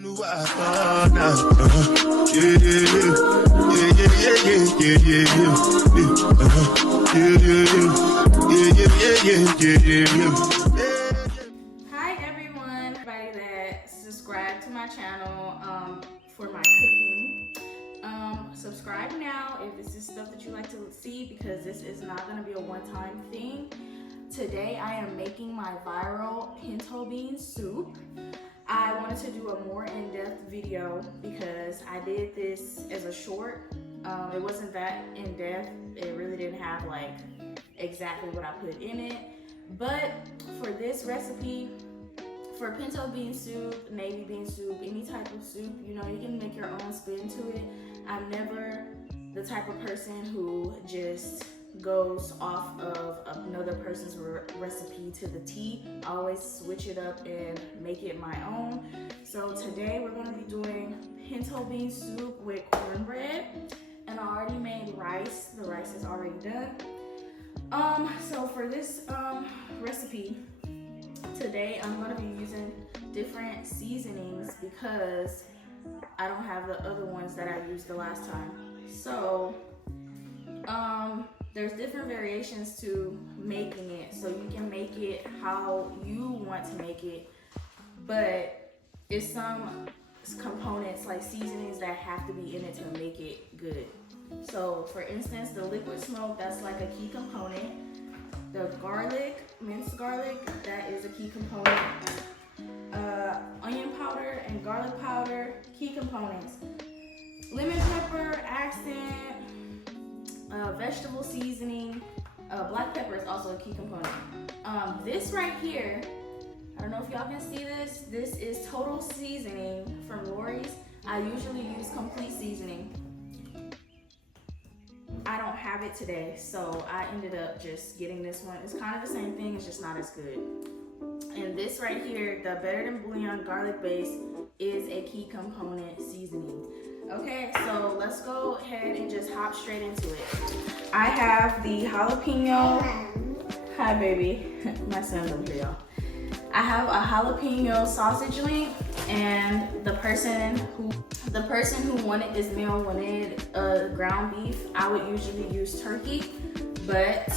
Hi everyone, everybody that subscribed to my channel for my cooking. Subscribe now if this is stuff that you like to see, because this is not going to be a one-time thing. Today I am making my viral pinto bean soup. I wanted to do a more in-depth video because I did this as a short. It wasn't that in-depth. It really didn't have like exactly what I put in it. But for this recipe, for pinto bean soup, navy bean soup, any type of soup, you know, you can make your own spin to it. I'm never the type of person who just goes off of another person's recipe to the T. I always switch it up and make it my own. So today we're gonna be doing pinto bean soup with cornbread, and I already made rice. The rice is already done. So for this recipe today, I'm gonna be using different seasonings because I don't have the other ones that I used the last time. So there's different variations to making it, so you can make it how you want to make it, but it's some components like seasonings that have to be in it to make it good. So for instance, the liquid smoke, that's like a key component. The garlic, minced garlic, that is a key component. Onion powder and garlic powder, key components. Lemon pepper, accent, vegetable seasoning, black pepper is also a key component. This right here, I don't know if y'all can see this. This is total seasoning from Lori's. I usually use complete seasoning. I don't have it today, so I ended up just getting this one. It's kind of the same thing, it's just not as good. And this right here, the Better Than Bouillon garlic base, is a key component seasoning. Okay, so let's go ahead and just hop straight into it. I have the jalapeno. Hi, baby. My son's up here, y'all. I have a jalapeno sausage link, and the person who wanted this meal wanted ground beef. I would usually use turkey, but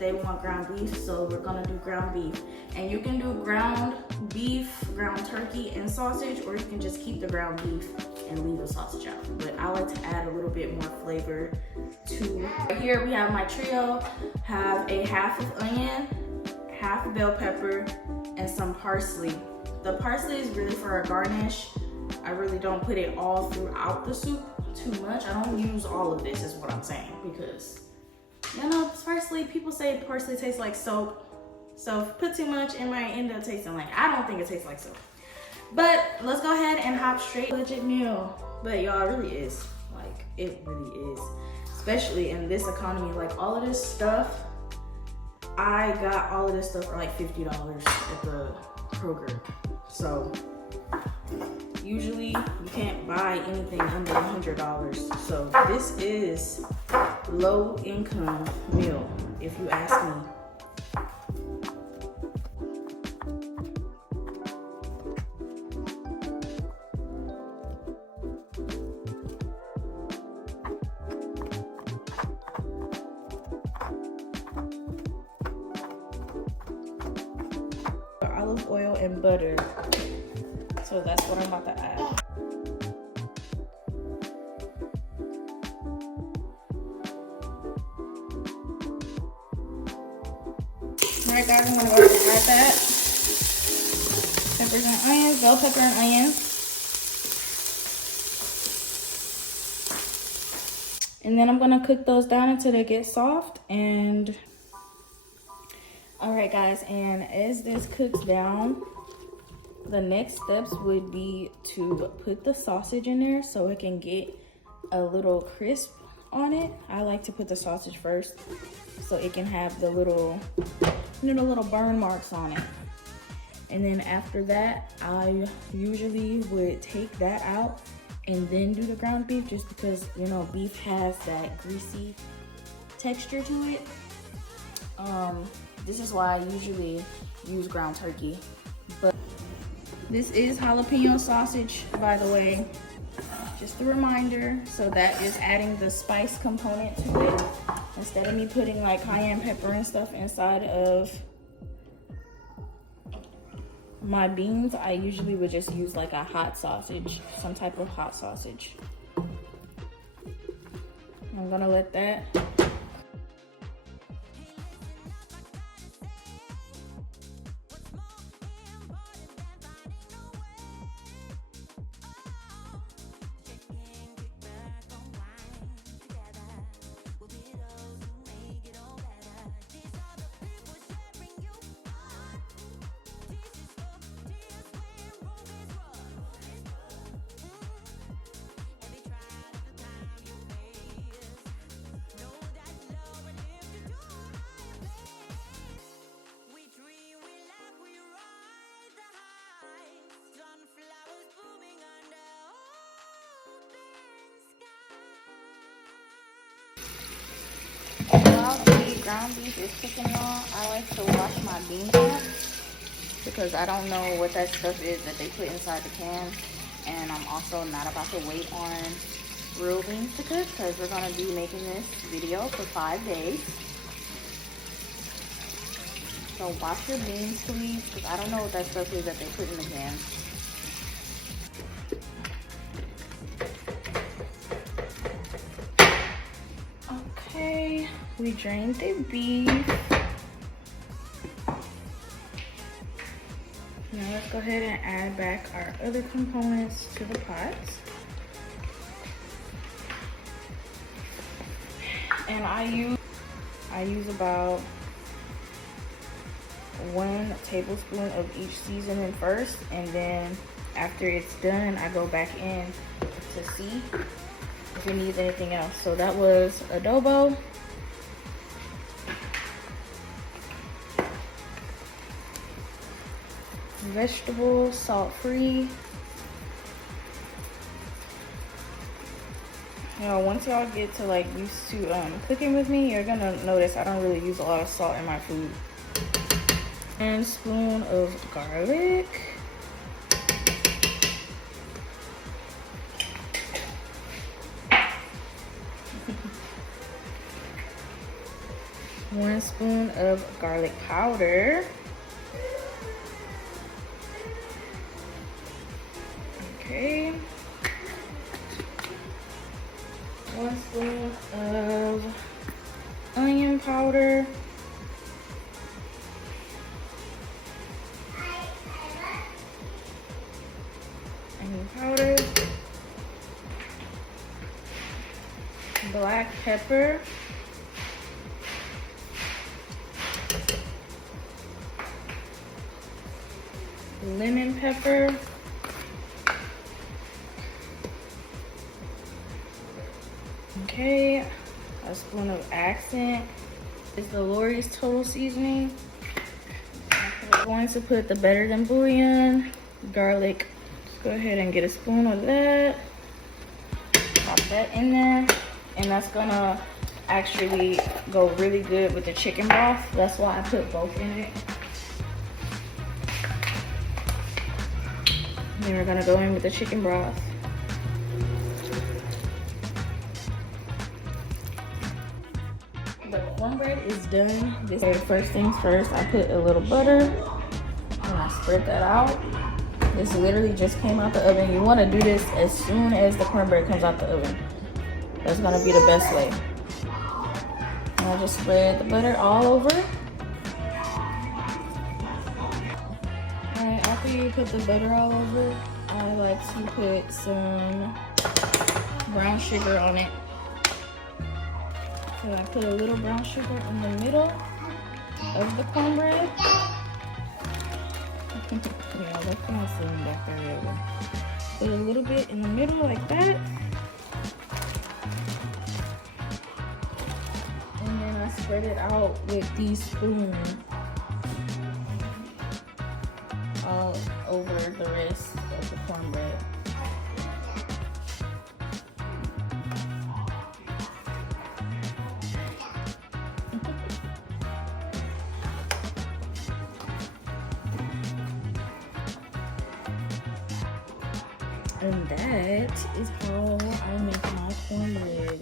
they want ground beef, so we're gonna do ground beef. And you can do ground beef, ground turkey, and sausage, or you can just keep the ground beef and leave the sausage out. But I like to add a little bit more flavor to. Here we have my trio. Have a half of onion, half a bell pepper, and some parsley. The parsley is really for a garnish. I really don't put it all throughout the soup too much. I don't use all of this is what I'm saying, because you know, parsley, people say parsley tastes like soap. So if you put too much, it might end up tasting like, I don't think it tastes like soap. But let's go ahead and hop straight legit meal. But y'all, it really is. Like, it really is. Especially in this economy, like all of this stuff, I got all of this stuff for like $50 at the Kroger. So usually you can't buy anything under $100. So this is low income meal, if you ask me. Olive oil and butter. So that's what I'm about to add. Alright guys, I'm gonna go ahead and add that. Peppers and onions, bell pepper and onions. And then I'm gonna cook those down until they get soft. And alright guys, and as this cooks down, the next steps would be to put the sausage in there so it can get a little crisp on it. I like to put the sausage first so it can have the little, you know, the little burn marks on it. And then after that, I usually would take that out and then do the ground beef, just because, you know, beef has that greasy texture to it. This is why I usually use ground turkey. But This is jalapeno sausage, by the way. Just a reminder. So that is adding the spice component to it. Instead of me putting like cayenne pepper and stuff inside of my beans, I usually would just use like a hot sausage, some type of hot sausage. I'm gonna let that while the ground beef is cooking on, I like to wash my beans off because I don't know what that stuff is that they put inside the can. And I'm also not about to wait on real beans to cook because we're gonna be making this video for 5 days. So wash your beans, please, because I don't know what that stuff is that they put in the can. Okay, we drained the beef. Now let's go ahead and add back our other components to the pot. And I use about 1 tablespoon of each seasoning first, and then after it's done, I go back in to see if it needs anything else. So that was adobo, vegetables, salt-free. You know, once y'all get to like used to cooking with me, you're gonna notice I don't really use a lot of salt in my food. 1 spoon of garlic. One spoon of garlic powder. Okay. 1 spoon of onion powder. Onion powder. Black pepper. Lemon pepper. Okay, a spoon of accent. It's the Lori's Total Seasoning. I'm going to put the Better Than Bouillon, garlic. Let's go ahead and get a spoon of that. Pop that in there. And that's gonna actually go really good with the chicken broth. That's why I put both in it. Then we're gonna go in with the chicken broth. The cornbread is done. Okay, first things first, I put a little butter and I spread that out. This literally just came out the oven. You wanna do this as soon as the cornbread comes out the oven. That's gonna be the best way. And I just spread the butter all over. Alright, after you put the butter all over, I like to put some brown sugar on it. So I put a little brown sugar in the middle of the cornbread. Yeah, that's kind of sitting back there. Put a little bit in the middle like that. And then I spread it out with these spoons all over the rest of the cornbread. And that is how I make my cornbread.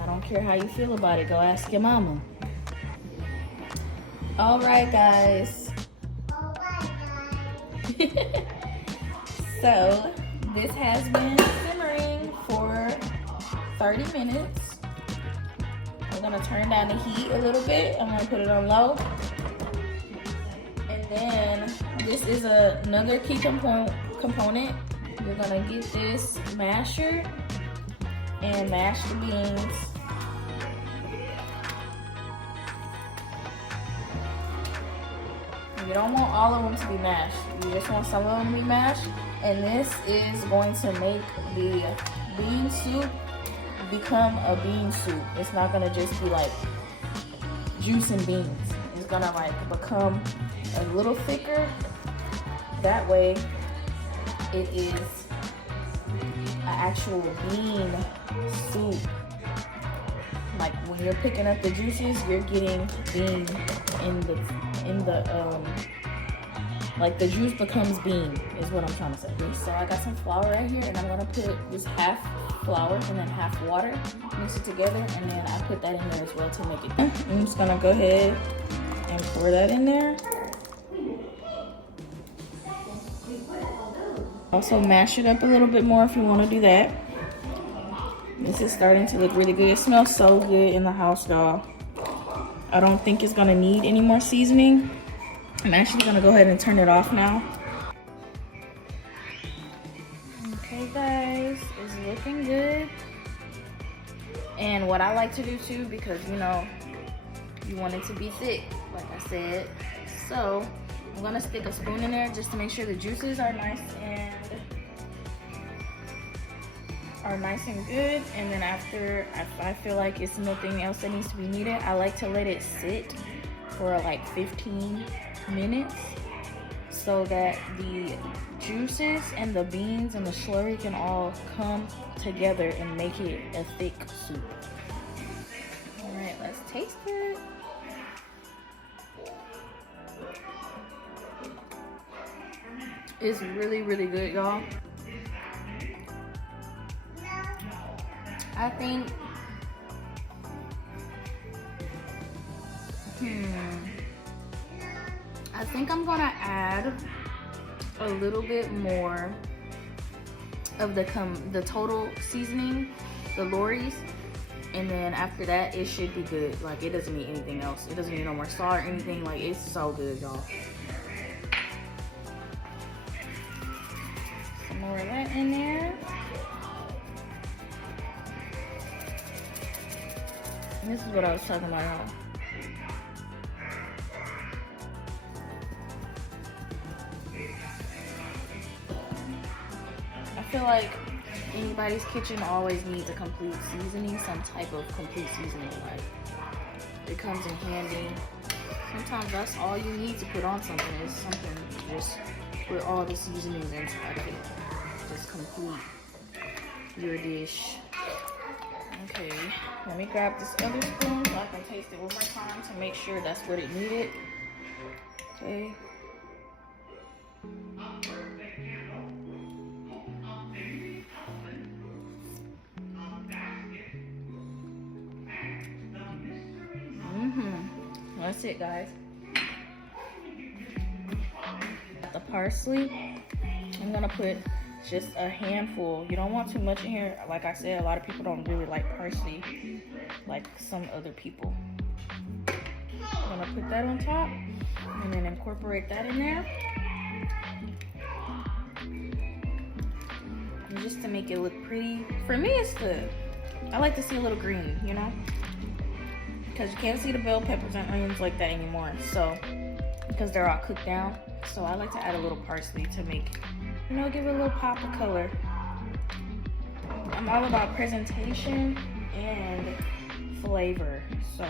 I don't care how you feel about it. Go ask your mama. All right, guys. So this has been simmering for 30 minutes. I'm gonna turn down the heat a little bit. I'm gonna put it on low. And then this is another key component. You're gonna get this masher and mash the beans. You don't want all of them to be mashed. You just want some of them to be mashed. And this is going to make the bean soup become a bean soup. It's not gonna just be like juice and beans. It's gonna like become a little thicker. That way it is an actual bean soup. Like when you're picking up the juices, you're getting bean in the like the juice becomes bean is what I'm trying to say. So I got some flour right here, and I'm gonna put this half flour and then half water, mix it together, and then I put that in there as well to make it. I'm just gonna go ahead and pour that in there. Also mash it up a little bit more if you want to do that. This is starting to look really good. It smells so good in the house, y'all. I don't think it's gonna need any more seasoning. I'm actually gonna go ahead and turn it off now. Okay guys, it's looking good. And what I like to do too, because you know, you want it to be thick, like I said. So I'm gonna stick a spoon in there just to make sure the juices are nice and good. And then after, if I feel like it's nothing else that needs to be needed, I like to let it sit for like 15 minutes so that the juices and the beans and the slurry can all come together and make it a thick soup. All right, let's taste it. It's really, really good, y'all. I think, I think I'm gonna add a little bit more of the total seasoning, the Lori's, and then after that it should be good. Like it doesn't need anything else. It doesn't need no more salt or anything. Like it's so good, y'all. Some more of that in there. And this is what I was talking about, y'all. I feel like anybody's kitchen always needs a complete seasoning, some type of complete seasoning. Like it comes in handy. Sometimes that's all you need to put on something is something just with all the seasonings inside of it. Just complete your dish. Okay, let me grab this other spoon so I can taste it one more time to make sure that's what it needed. Okay. That's it, guys. Got the parsley. I'm gonna put just a handful. You don't want too much in here. Like I said, a lot of people don't really like parsley like some other people. I'm gonna put that on top and then incorporate that in there. And just to make it look pretty. For me, it's good. I like to see a little green, you know? Because you can't see the bell peppers and onions like that anymore. So, because they're all cooked down. So I like to add a little parsley to make, you know, give it a little pop of color. I'm all about presentation and flavor. So,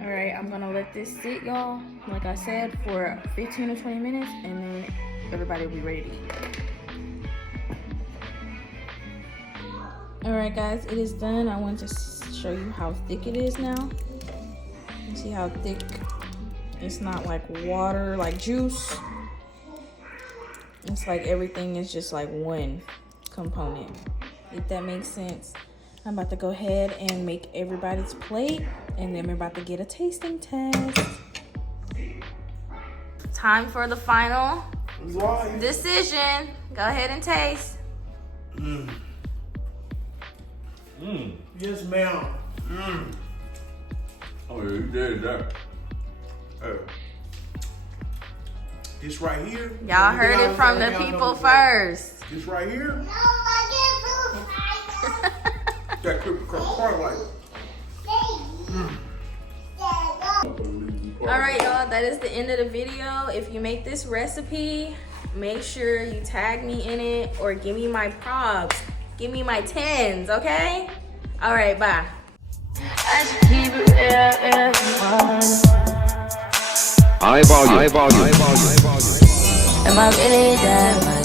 all right, I'm gonna let this sit, y'all, like I said, for 15 to 20 minutes, and then everybody will be ready to eat. All right, guys, it is done. I want to show you how thick it is now. You see how thick? It's not like water, like juice. It's like everything is just like one component, if that makes sense. I'm about to go ahead and make everybody's plate, and then we're about to get a tasting test. Time for the final decision. Go ahead and taste. Yes, ma'am. Oh, yeah, you did that. This right here. Y'all heard it from the people first. This right here. No, I That crispy part like. All right, y'all, that is the end of the video. If you make this recipe, make sure you tag me in it or give me my props. Give me my 10s, okay? All right, bye. High volume. Am I really that much?